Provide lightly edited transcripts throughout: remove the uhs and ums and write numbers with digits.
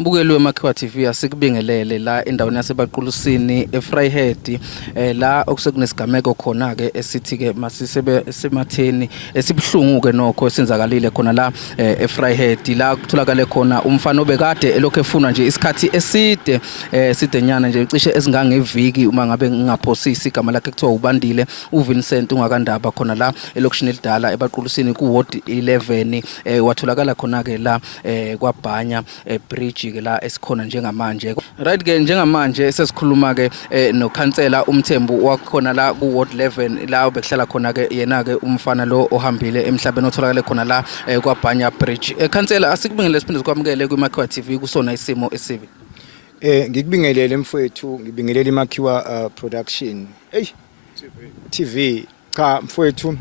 Mbukeli weMakhiwa TV asikubingelele la endaweni yaseBaqulusini eVryheid la okusekunesigameko khona ke esithi ke masisebe sematheni esibhlungu ke nokho esenzakalile khona la eVryheid la kutholakale khona umfana obekade elokho efuna nje isikhathi eside sidenyana nje cishe ezingangeviki uma ngabe ngingaphosisi igama lakhe kuthiwa uBandile uVincent ungakandaba khona la elokishini elidala eBaqulusini ku ward 11 watholakala khona ke la kwaBhanya bridge ke la esikhona njengamanje. Right ke njengamanje sesikhuluma ke noKhansela uMthembu wakhona la ku ward 11 la obekuhlala khona ke yena ke umfana lo ohambile emhlabeni otholakale khona la kwaBhanya bridge. Khansela asikubingelele siphinde sikwamukele kuMakhiwa TV kusona isimo esibi. Ngikubingelele mfowethu, ngibingelele iMakhiwa production. TV cha mfowethu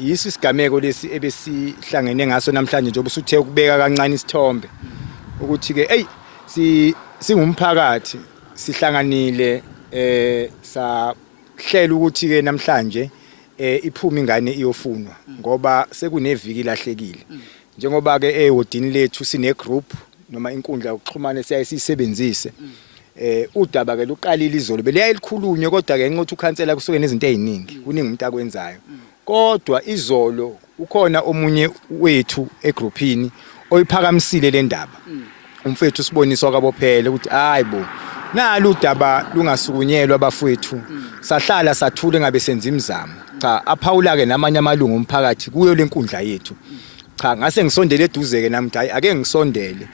yisi sigameko lesi ebesihlangene ngaso namhlanje nje obusuthe ukubeka kancane isithombe ukuthi ke singumphakathi sihlanganile sahlela ukuthi ke namhlanje iphuma ingane iyofunwa ngoba sekuneviki lahlekile njengoba ke ewodini lethu sine group noma inkundla yokuxhumana siyayisebenzise udaba ke luqalile izolo beliyalikhulunywe kodwa ke ngithi uKhansela kusuke nezinto eziningi kuningi umuntu akwenzayo kodwa izolo ukhona omunye wethu egroupini oyiphakamisile le ndaba umfethu Siboniswa kwaBophele ukuthi hayibo nalo udaba lungasukunyelwa abafowethu sahlala sathule ngabe senza imizamo cha aphawula ke namanye amalungu omphakathi kuyo lenkundla yethu cha ngase ngisondele eduze ke nami hayi ake ngisondele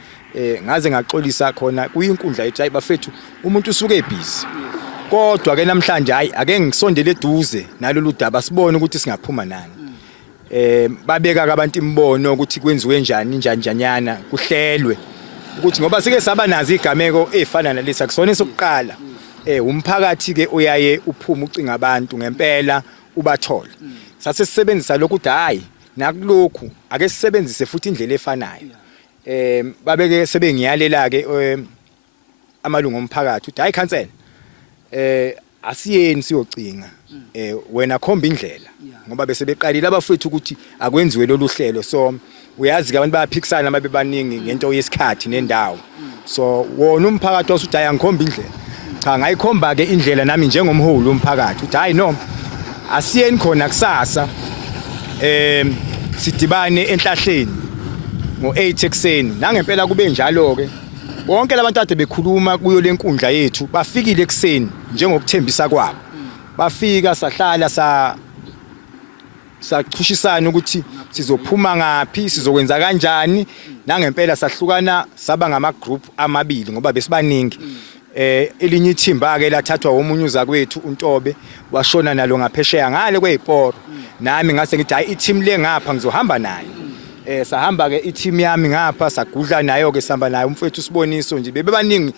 ngaze ngaxolisa khona kuyinkundla yethu hayi bafethu umuntu usuke ebusy kodwa ke namhlanje hayi ake ngisondele eduze nalolu daba sibone ukuthi singaphuma nani babeka abantu imbono ukuthi kwenziwe njani kuhlelwe ukuthi ngoba sike saba nazi igameko ezifana nalesi akusona sokuqala umphakathi ke uyaye uphuma ucinga abantu ngempela ubathola sase sisebenzisa lokhu ukuthi hayi nakulokhu ake sisebenzise futhi indlela efanayo babeke sebengiyalela ke amalungu omphakathi uthi hayi Khansela asiyeni siyocinga wena khomba indlela ngoba bese beqalile abafethu ukuthi akwenziwe lolu hlelo so uyazi ke abantu bayaphikisana babe baningi ngento yesikhathi nendawo so wona umphakathi wasuthi hayi angikhomba indlela cha ngayikhomba ke indlela nami njengomholi umphakathi uthi hayi no asiyeni khona kusasa sidibane enhlahleni ngo8 ekseni nangempela kube njalo ke bonke labantu ade bekhuluma kuyo lenkundla yethu bafikile ekseni njengokuthembisa kwabo bafika sahlala sachushisana ukuthi sizophuma ngapi sizokwenza kanjani nangempela sahlukana saba ngama group amabili ngoba besibaningi elinye ithimba ke lathathwa omunye uzakwethu uNtobe washona nalo ngaphesheya ngale kweziporo nami ngase ngithi hayi i-team le ngapha ngizohamba nayo sahamba ke i-team yami ngapha sagudla nayo ke sihamba nayo umfethu Siboniso nje bebaningi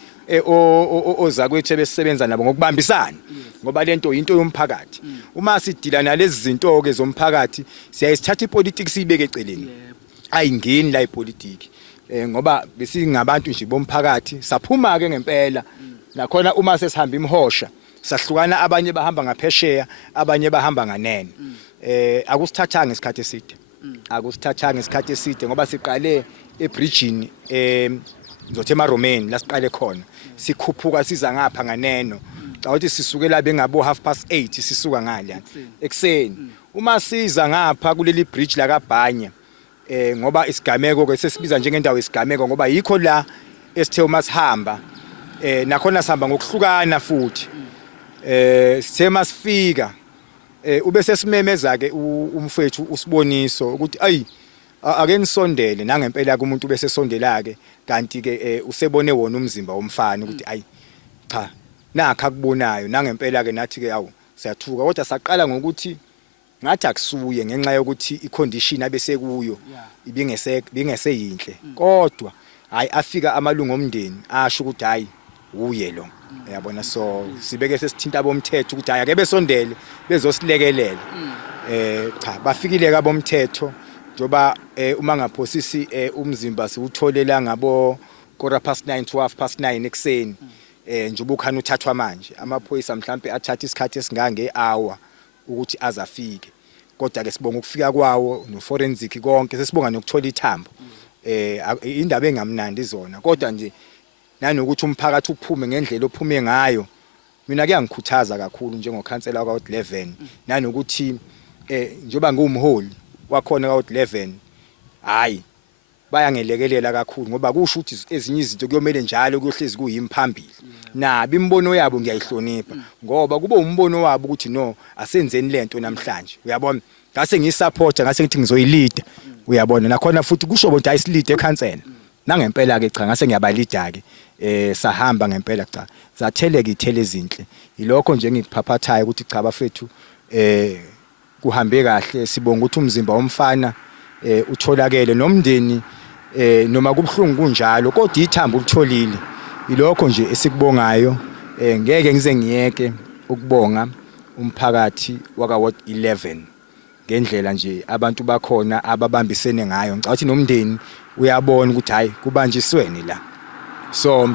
ozakwethu besebenza nabo ngokubambisana ngoba lento into yomphakathi uma sidila nalezi zinto ke zomphakathi siyayisithatha ipolitics ibeke eceleni ayingeni la ipolitiki ngoba besingabantu nje bomphakathi saphuma ke ngempela nakhona uma sesihamba imhosha sahlukana abanye bahamba ngaphesheya abanye bahamba nganene akusithathanga isikhathi eside akusithathanga isikhathi eside ngoba siqale ebridgeini ngizothi eMaromeni la siqale khona sikhuphuka siza ngapha nganeno awuthi sisukela bengabo 8:30 sisuka ngale ekseni uma siza ngapha kuleli bridge la kaBhanya ngoba isigameko ke sesibiza njengendawo isigameko ngoba yikho la esithe uma sihamba nakhona sihamba ngokuhlukana futhi sithe masifika ube sesimemeza ke umfethu uSiboniso ukuthi ayi ake nisondele nangempela kumuntu bese sondela ke kanti ke usebone wona umzimba womfana ukuthi ayi cha nakho akubonayo nangempela ke nathi ke awu siyathuka kodwa saqala ngokuthi ngathi akusuye ngenxa yokuthi icondition abese kuyo ibingese yinhle kodwa hayi afika amalungu omndeni asho ukuthi hayi uye lo yabona so sibeke sesithinta abomthetho ukuthi hayi ake besondele bezosilekelela cha bafikile kabomthetho njoba uma ngaphosisi umzimba siwutholela ngabo 9:15 to 9:30 ekseni njoba ukhana uthathwa manje amaphoyisa mhlambe athatha isikhathi esingange-hour ukuthi azafike kodwa ke sibonga ukufika kwawo no forensic konke sesibonga nokuthola ithambo indaba engamnandi izona kodwa nje nanokuthi umphakathi uphume ngendlela ophume ngayo mina kuyangikhuthaza kakhulu njengokhansela ka Ward 11 nanokuthi njengoba ngumholi wakhona ka Ward 11 hayi bayangelekelela kakhulu ngoba kusho ukuthi ezinye izinto kuyomela njalo kuyohlezi kuyimphambili nabi imbono yabo ngiyayihlonipha ngoba kube umbono wabo ukuthi no asenzeni lento namhlanje uyabona ngase ngiyisupport ngase ngithi ngizoyilida uyabona nakhona futhi kusho bonke ayisilide ekhansela nangempela ke cha ngase ngiyabalida ke sahamba ngempela cha zatheleka ithele ezinhle ilokho nje ngikuphaphathayo ukuthi cha bafethu kuhambe kahle sibonga ukuthi umzimba womfana utholakele nomndeni noma kubhlungu kunjalo kodwa ithambo ulitholile ilokho nje esikubongayo ngeke ngize ngiyeke ukubonga umphakathi waka Ward 11 ngendlela nje abantu bakhona ababambisene ngayo ngicabanga nomndeni uyabona ukuthi hayi kubanjisweni la so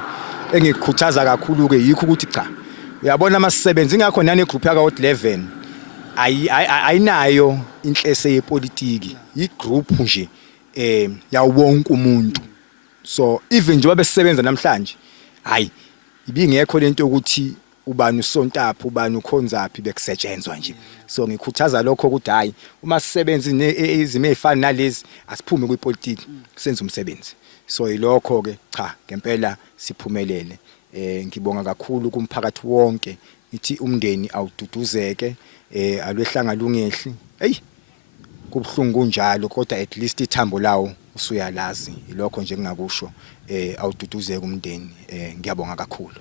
engikukhuthaza kakhulu ke yikho ukuthi cha uyabona masisebenza ingakho nane group yaka Ward 11 ayinayo inhlese yepolitiki igroup nje yawonke umuntu so even nje babesisebenza namhlanje hayi ibingekho lento ukuthi ubani usontapho ubani ukhonzaphi bekusetshenzwa nje so ngikhuthaza lokho ukuthi hayi uma sisebenza izimo ezifana nalezi asiphume kwipolitiki senze umsebenzi so yilokho ke cha ngempela siphumelele ngibonga kakhulu kumphakathi wonke ithi umndeni awududuzeke alwehlanga lungehli hey kubhlungu njalo kodwa at least ithambo lawo usuyalazi ilokho nje ngingakusho awududuzeke umndeni ngiyabonga kakhulu.